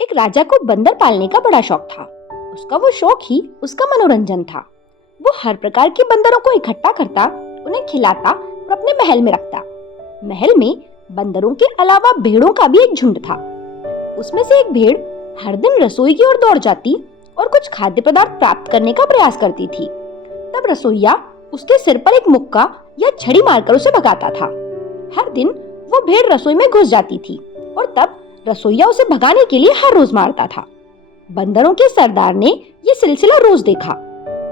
एक राजा को बंदर पालने का बड़ा शौक था। उसका वो शौक ही उसका मनोरंजन था। वो हर प्रकार के बंदरों को इकट्ठा करता, उन्हें खिलाता और अपने महल में रखता। महल में बंदरों के अलावा भेड़ों का भी एक झुंड था। उसमें से एक भेड़ हर दिन रसोई की ओर दौड़ जाती और कुछ खाद्य पदार्थ प्राप्त करने का प्रयास करती थी। तब रसोइया उसके सिर पर एक मुक्का या छड़ी मारकर उसे भगाता था। हर दिन वो भेड़ रसोई में घुस जाती थी और तब रसोइया उसे भगाने के लिए हर रोज मारता था। बंदरों के सरदार ने ये सिलसिला रोज देखा।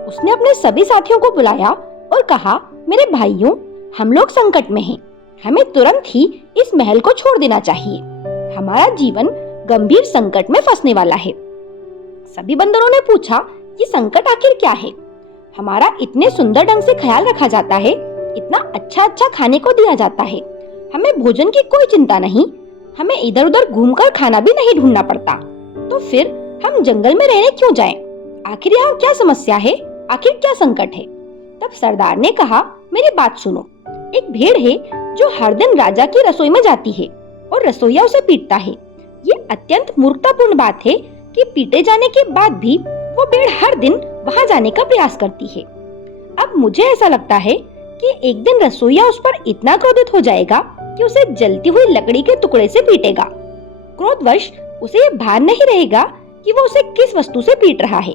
उसने अपने सभी साथियों को बुलाया और कहा, मेरे भाइयों, हम लोग संकट में हैं। हमें तुरंत ही इस महल को छोड़ देना चाहिए। हमारा जीवन गंभीर संकट में फंसने वाला है। सभी बंदरों ने पूछा, ये संकट आखिर क्या है? हमारा इतने सुंदर ढंग से ख्याल रखा जाता है, इतना अच्छा अच्छा खाने को दिया जाता है, हमें भोजन की कोई चिंता नहीं, हमें इधर उधर घूमकर खाना भी नहीं ढूंढना पड़ता, तो फिर हम जंगल में रहने क्यों जाएं? आखिर यहाँ क्या समस्या है? आखिर क्या संकट है? तब सरदार ने कहा, मेरी बात सुनो। एक भेड़ है जो हर दिन राजा की रसोई में जाती है और रसोइया उसे पीटता है। ये अत्यंत मूर्खतापूर्ण बात है कि पीटे जाने के बाद भी वो भेड़ हर दिन वहाँ जाने का प्रयास करती है। अब मुझे ऐसा लगता है कि एक दिन रसोइया उस पर इतना क्रोधित हो जाएगा कि उसे जलती हुई लकड़ी के टुकड़े से पीटेगा। क्रोधवश उसे ये भान नहीं रहेगा कि वो उसे किस वस्तु से पीट रहा है।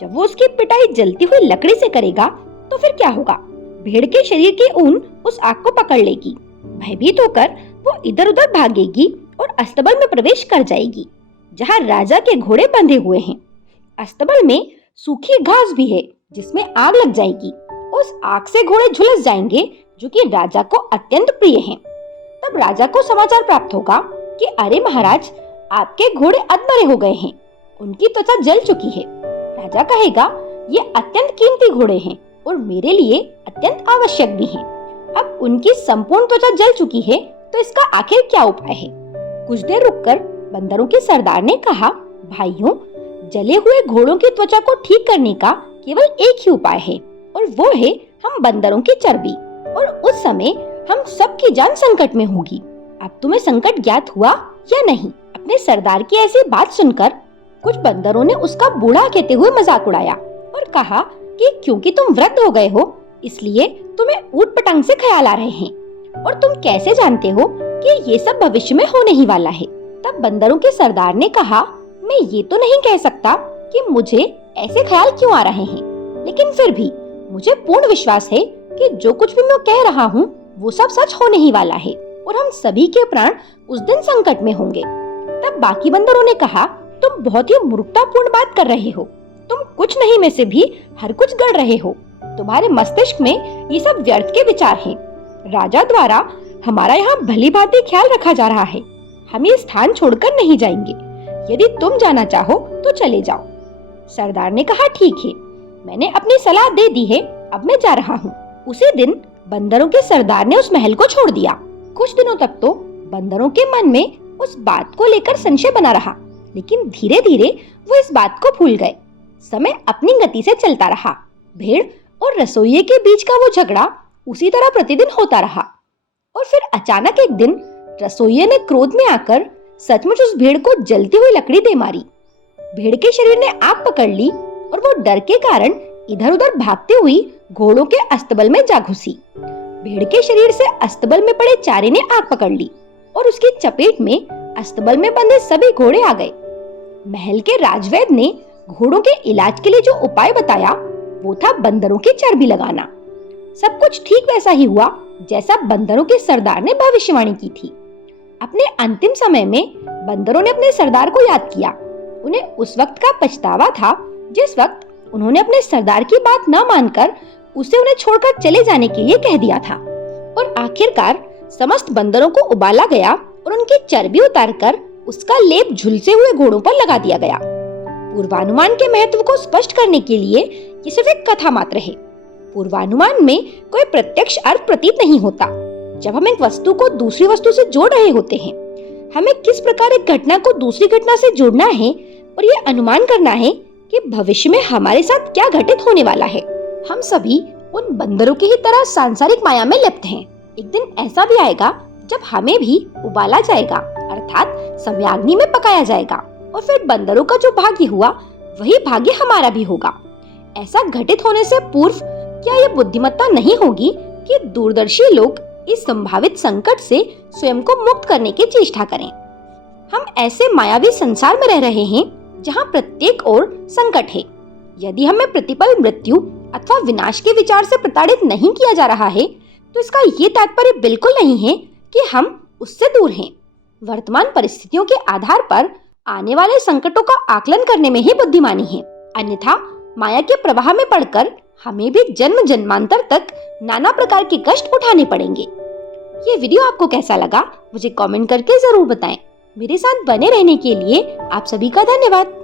जब वो उसकी पिटाई जलती हुई लकड़ी से करेगा तो फिर क्या होगा? भेड़ के शरीर की ऊन उस आग को पकड़ लेगी। भयभीत होकर वो इधर उधर भागेगी और अस्तबल में प्रवेश कर जाएगी, जहाँ राजा के घोड़े बंधे हुए हैं। अस्तबल में सूखी घास भी है जिसमें आग लग जाएगी। उस आग से घोड़े झुलस जाएंगे जो कि राजा को अत्यंत प्रिय हैं। तब राजा को समाचार प्राप्त होगा कि अरे महाराज, आपके घोड़े अधमरे हो गए हैं, उनकी त्वचा जल चुकी है। राजा कहेगा, ये अत्यंत कीमती घोड़े हैं और मेरे लिए अत्यंत आवश्यक भी हैं। अब उनकी संपूर्ण त्वचा जल चुकी है तो इसका आखिर क्या उपाय है? कुछ देर रुककर बंदरों के सरदार ने कहा, भाइयों, जले हुए घोड़ों की त्वचा को ठीक करने का केवल एक ही उपाय है और वो है हम बंदरों की चर्बी। और उस समय हम सबकी जान संकट में होगी। अब तुम्हें संकट ज्ञात हुआ या नहीं? अपने सरदार की ऐसी बात सुनकर कुछ बंदरों ने उसका बूढ़ा कहते हुए मजाक उड़ाया और कहा कि क्योंकि तुम वृद्ध हो गए हो इसलिए तुम्हें ऊट पटांग से ख्याल आ रहे हैं और तुम कैसे जानते हो कि ये सब भविष्य में होने ही वाला है? तब बंदरों के सरदार ने कहा, मैं ये तो नहीं कह सकता कि मुझे ऐसे ख्याल क्यों आ रहे हैं, लेकिन फिर भी मुझे पूर्ण विश्वास है कि जो कुछ भी मैं कह रहा हूँ वो सब सच होने ही वाला है और हम सभी के प्राण उस दिन संकट में होंगे। तब बाकी बंदरों ने कहा, तुम बहुत ही मूर्खतापूर्ण बात कर रहे हो। तुम कुछ नहीं में से भी हर कुछ गढ़ रहे हो। तुम्हारे मस्तिष्क में ये सब व्यर्थ के विचार हैं। राजा द्वारा हमारा यहाँ भली भांति ख्याल रखा जा रहा है। हम ये स्थान छोड़कर नहीं जाएंगे। यदि तुम जाना चाहो तो चले जाओ। सरदार ने कहा, ठीक है, मैंने अपनी सलाह दे दी है, अब मैं जा रहा हूँ। उसी दिन बंदरों के सरदार ने उस महल को छोड़ दिया। कुछ दिनों तक तो बंदरों के मन में उस बात को लेकर संशय बना रहा, लेकिन धीरे धीरे वो इस बात को भूल गए। समय अपनी गति से चलता रहा। भेड़ और रसोइये के बीच का वो झगड़ा उसी तरह प्रतिदिन होता रहा और फिर अचानक एक दिन रसोइये ने क्रोध में आकर सचमुच उस भेड़ को जलती हुई लकड़ी दे मारी। भेड़ के शरीर ने आग पकड़ ली और वो डर के कारण इधर उधर भागती हुई घोड़ों के अस्तबल में जा घुसी। भेड़ के शरीर से अस्तबल में पड़े चारे ने आग पकड़ ली और उसकी चपेट में अस्तबल में बंधे सभी घोड़े आ गए। महल के राजवैद्य ने घोड़ों के इलाज के लिए जो उपाय बताया वो था बंदरों की चर्बी लगाना। सब कुछ ठीक वैसा ही हुआ जैसा बंदरों के सरदार ने भविष्यवाणी की थी। अपने अंतिम समय में बंदरों ने अपने सरदार को याद किया। उन्हें उस वक्त का पछतावा था जिस वक्त उन्होंने अपने सरदार की बात न मानकर उसे उन्हें छोड़कर चले जाने के लिए कह दिया था। और आखिरकार समस्त बंदरों को उबाला गया और उनकी चर्बी उतारकर उसका लेप झुलसे हुए घोड़ों पर लगा दिया गया। पूर्वानुमान के महत्व को स्पष्ट करने के लिए ये सिर्फ एक कथा मात्र है। पूर्वानुमान में कोई प्रत्यक्ष अर्थ प्रतीत नहीं होता। जब हम एक वस्तु को दूसरी वस्तु से जोड़ रहे होते हैं, हमें किस प्रकार एक घटना को दूसरी घटना से जोड़ना है और ये अनुमान करना है कि भविष्य में हमारे साथ क्या घटित होने वाला है। हम सभी उन बंदरों की ही तरह सांसारिक माया में लिप्त हैं। एक दिन ऐसा भी आएगा जब हमें भी उबाला जाएगा, अर्थात सम्याग्नि में पकाया जाएगा और फिर बंदरों का जो भाग्य हुआ वही भाग्य हमारा भी होगा। ऐसा घटित होने से पूर्व क्या यह बुद्धिमत्ता नहीं होगी कि दूरदर्शी लोग इस संभावित संकट से स्वयं को मुक्त करने की चेष्टा करें? हम ऐसे मायावी संसार में रह रहे हैं जहां प्रत्येक ओर संकट है। यदि हमें प्रतिपल मृत्यु अथवा विनाश के विचार से प्रताड़ित नहीं किया जा रहा है तो इसका ये तात्पर्य बिल्कुल नहीं है कि हम उससे दूर हैं। वर्तमान परिस्थितियों के आधार पर आने वाले संकटों का आकलन करने में ही बुद्धिमानी है, अन्यथा माया के प्रवाह में पड़कर हमें भी जन्म जन्मांतर तक नाना प्रकार के कष्ट उठाने पड़ेंगे। ये वीडियो आपको कैसा लगा मुझे कमेंट करके जरूर बताएं। मेरे साथ बने रहने के लिए आप सभी का धन्यवाद।